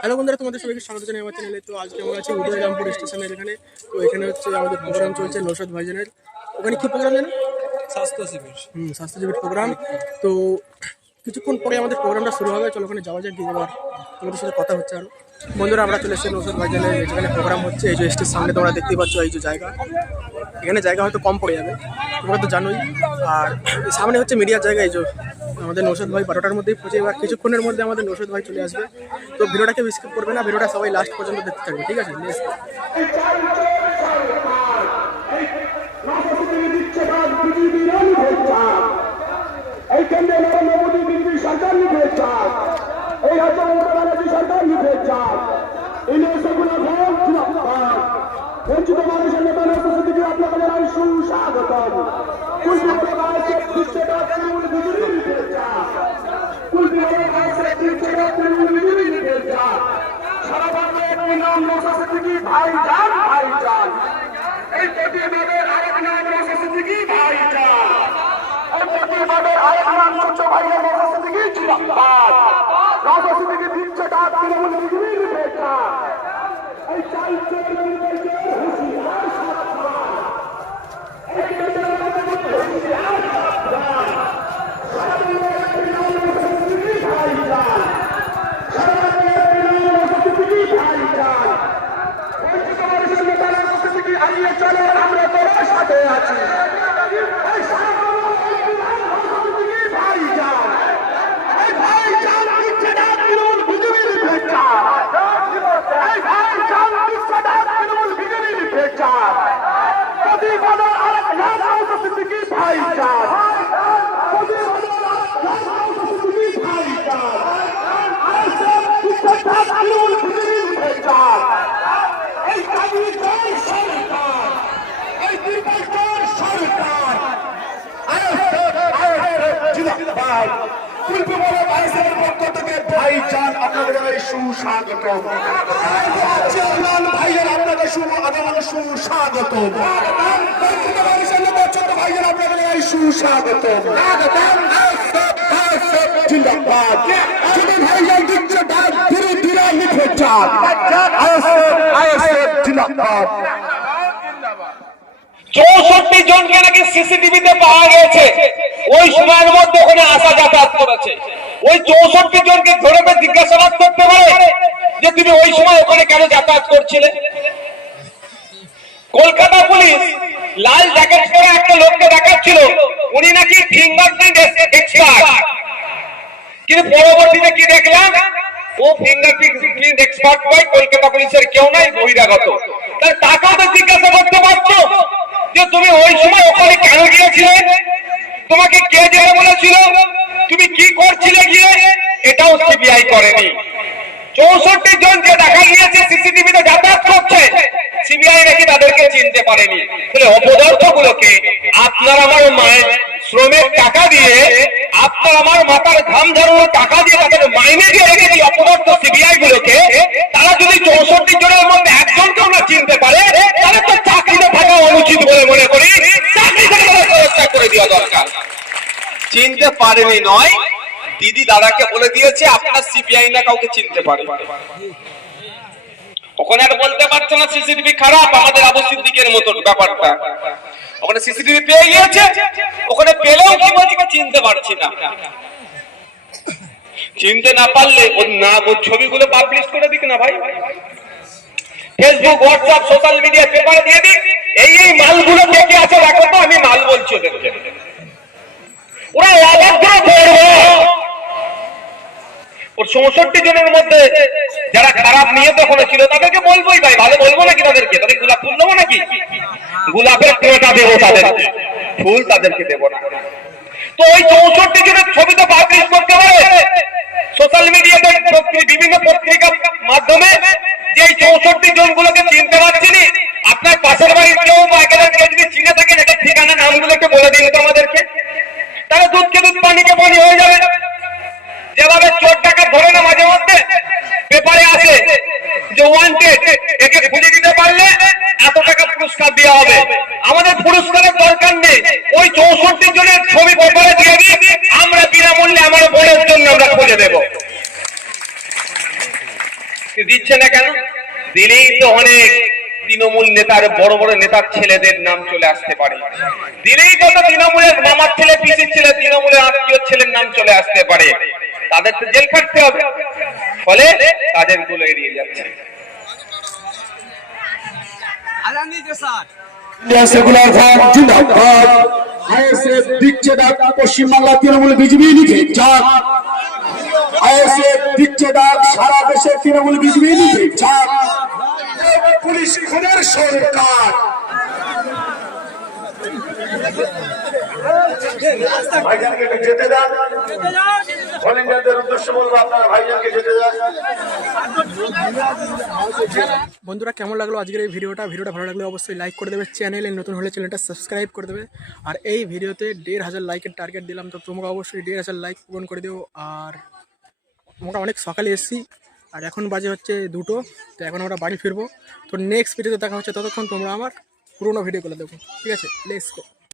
Hello বন্ধুরা তোমাদের সবাইকে স্বাগত জানাই আমার চ্যানেলে তো আজকে আমরা আছি উদয়রামপুর স্টেশনের এখানে। তো এখানে হচ্ছে আমাদের প্রোগ্রাম চলছে নৌসাদ ভাইজানের। ওখানে কি প্রোগ্রাম জানো? স্বাস্থ্য শিবির। হুম স্বাস্থ্য শিবির প্রোগ্রাম তো কিছুক্ষণ পরে আমাদের প্রোগ্রামটা শুরু হবে। চলো ওখানে যাওয়া যায় গিয়ে এবার তোমাদের সাথে কথা হচ্ছে আরও বন্ধুরা আমরা চলে এসেছি নৌসাদ ভাইজানের যেখানে প্রোগ্রাম হচ্ছে। এই যে স্টেশন সামনে তোমরা দেখতেই পাচ্ছ এই যে জায়গা। এখানে জায়গা হয়তো কম পড়ে যাবে তোমরা তো জানোই। আর সামনে হচ্ছে মিডিয়ার জায়গা এই যে আমাদের নৌসাদ ভাই বারোটার মধ্যেই পৌঁছে এবার কিছুক্ষণের মধ্যে আমাদের নৌসাদ ভাই চলে আসবে তো ভিডিওটাকে স্কিপ করবে না, ভিডিওটা সবাই লাস্ট পর্যন্ত দেখতে থাকবে, ঠিক আছে. এই কেন্দ্রে নরেন্দ্র মোদী বিজেপি এই মানুষের একটি নাম নৌসা সিদ্দিকি ভাইজান ভাইজান। এই প্রতিবাদের আরেক নাম নৌসা সিদ্দিকি ভাইজান। এই প্রতিবাদের আরেক নৌসা সিদ্দিকি জিন্দাবাদ নৌসা সিদ্দিকি দিচ্ছে ডাক তৃণমূল বিজেপি লিখেছে এই চাইছে নির্দেশে হুঁশিয়ার সাবধান এই কেন্দ্রের মধ্যে হুঁশিয়ার সাবধান সারা বাংলায় একটি নাম নৌসা সিদ্দিকি ভাইজান সারা বাংলায় একটি নাম নৌসা সিদ্দিকি ভাইজান বঞ্চিত মানুষের নেতা রাজনীতি এগিয়ে চলে আমরা তোমার সাথে আছি এই সারা বাংলায় একটি নাম নৌসা সিদ্দিকী ভাইজান। এই ভাইজান দিচ্ছে ডাক তৃণমূল বিজেপির ভেচার। এই ভাইজান দিচ্ছে ডাক তৃণমূল বিজেপির ভেচার। প্রতিবাদের আরেক নাম নৌসা সিদ্দিকী ভাইজান। প্রতিবাদের আরেক নাম নৌসা সিদ্দিকী ভাইজান। আইএসএফ দিচ্ছে ডাক তৃণমূল বিজেপির ভেচার। এই কাবিনের সরকার এই বিপক্ষের সরকার জিন্দাবাদ কুলপিপুরে বাইশের পক্ষ থেকে ভাইজান আপনাদের জানাই সুস্বাগত ভাইয়ের আপনাদের শুভ আদালত সুস্বাগত ভাইয়ের আপনাদের সুস্বাগত জিন্দাবাদ। যদি দিচ্ছে ডাক ধীরে ধীরে লিখে যান জিন্দাবাদ। চৌষট্টি জনকে নাকি সিসিটিভিতে পাওয়া গেছে। ওই সময়ের মধ্যে ওখানে আসা যাতায়াত করেছে। ওই চৌষট্টি জনকে ধরে জিজ্ঞাসাবাদ করতে পারে যে তুমি ওই সময় ওখানে কেন যাতায়াত করছিলে? কলকাতা পুলিশ লাল জ্যাকেট পরে একটা লোককে দেখাচ্ছিল, উনি নাকি কিন্তু পরবর্তীতে কি দেখলাম? ও ফিঙ্গারপ্রিন্ট এক্সপার্ট নয়, কলকাতা পুলিশের কেউ নাই বহিরাগত। তাহলে তাকেও তো জিজ্ঞাসা করতে পারতো যে তুমি ওই সময় ওখানে কেন গিয়েছিলে? তোমাকে কে যেতে বলেছিল? তুমি কি করছিলে গিয়ে? এটাও সিবিআই করেনি। চৌষট্টি জন যে দেখা গিয়েছে সিসিটিভিতে যাতায়াত করছে। সিবিআই নাকি তাদেরকে চিনতে পারেনি। তাহলে অপদার্থ গুলোকে আপনার আমার মায়ের শ্রমের টাকা দিয়ে, আপনার আমার মাথার ঘাম ঝরানোর টাকা দিয়ে তাদের মাইনে দিয়ে রেখেছি অপদার্থ সিবিআই গুলোকে। তারা যদি চৌষট্টি জনের মধ্যে একজনকেও না চিনতে পারে, তাহলে তো চাকরিতে থাকা অনুচিত বলে মনে করি। চাকরি থেকে পদত্যাগ করে দেওয়া দরকার। চিনতে পারেনি নয়, দিদি দাদাকে বলে দিয়েছে, আপনার সিবিআই না কাউকে চিনতে পারে। ওখানে আর বলতে পারছে না সিসিটিভি খারাপ, আমাদের আবু সিদ্দিকের মতন ব্যাপারটা। ওখানে সিসিটিভি পেয়ে গিয়েছে, ওখানে পেলেও কি বলছি চিনতে পারছি না। চিনতে না পারলে ওর নাম ওর ছবিগুলো পাবলিশ করে দিক না ভাই। ফেসবুক হোয়াটসঅ্যাপ সোশ্যাল মিডিয়া পেপারে দিয়ে দিক। এই এই মালগুলো দেখে আছে, দেখো তো, আমি মাল বলছি ওদেরকে। ওরা করব। ওর চৌষট্টি জনের মধ্যে যারা খারাপ নিয়ে তখন ছিল তাদেরকে বলবোই ভাই, ভালো বলব নাকি তাদেরকে? তাদের গোলাপ ফুল নেব নাকি? গোলাপের টোটা দেবো তাদেরকে। ফুল তাদেরকে দেবো না। তো ওই চৌষট্টি জনের ছবি তো পাবলিশ করতে পারে সোশ্যাল মিডিয়াতে বিভিন্ন পত্রিকা মাধ্যমে যে চৌষট্টি জন গুলোকে চিনতে পারছিনি আপনার পাশের বাড়ির কেউ বা চিনে থাকেন এটা ঠিকানা, নামগুলো একটু বলে দিন তো আমাদেরকে। তাহলে দুধকে দুধ পানিকে পানি হয়ে যাবে। যেভাবে চোর টাকা ধরে না মাঝে মধ্যে, পেপারে আসে যে ওয়ান্টেড একে খুঁজে দিতে পারলে এত টাকা পুরস্কার দেওয়া হবে। আমাদের পুরস্কারের দরকার নেই। ওই চৌষট্টি জনের ছবি পেপারে দিয়ে দিই, আমরা বিনামূল্যে আমার বোনের জন্য আমরা খুঁজে দেব। দিচ্ছে না কেন? দিলেই তো অনেক। তৃণমূল নেতার বড় বড় নেতার ছেলেদের নাম চলে আসতে পারে। দিলেই কত তৃণমূলের মামার ছেলে, পিসির ছেলে, তৃণমূলের আত্মীয় ছেলের নাম চলে আসতে পারে। তাদের তো জেল খাটতে হবে। ফলে তাদেরগুলো এড়িয়ে যাচ্ছে। তৃণমূল বিজেপি লিখে পুলিশ খুনের সরকার। বন্ধুরা, কেমন লাগল আজকের এই ভিডিওটা? ভিডিওটা ভালো লাগলে অবশ্যই লাইক করে দেবে চ্যানেলে নতুন হলে চ্যানেলটা সাবস্ক্রাইব করে দেবে। আর এই ভিডিওতে দেড় হাজার লাইকের টার্গেট দিলাম, তো তোমরা অবশ্যই দেড় হাজার লাইক পূরণ করে দিও আর আমরা অনেক সকালে এসেছি আর এখন বাজে হচ্ছে দুটো, তো এখন আমরা বাড়ি ফিরবো। তো নেক্সট ভিডিওতে দেখা হচ্ছে, ততক্ষণ তোমরা আমার পুরোনো ভিডিওগুলো দেখো, ঠিক আছে? Let's go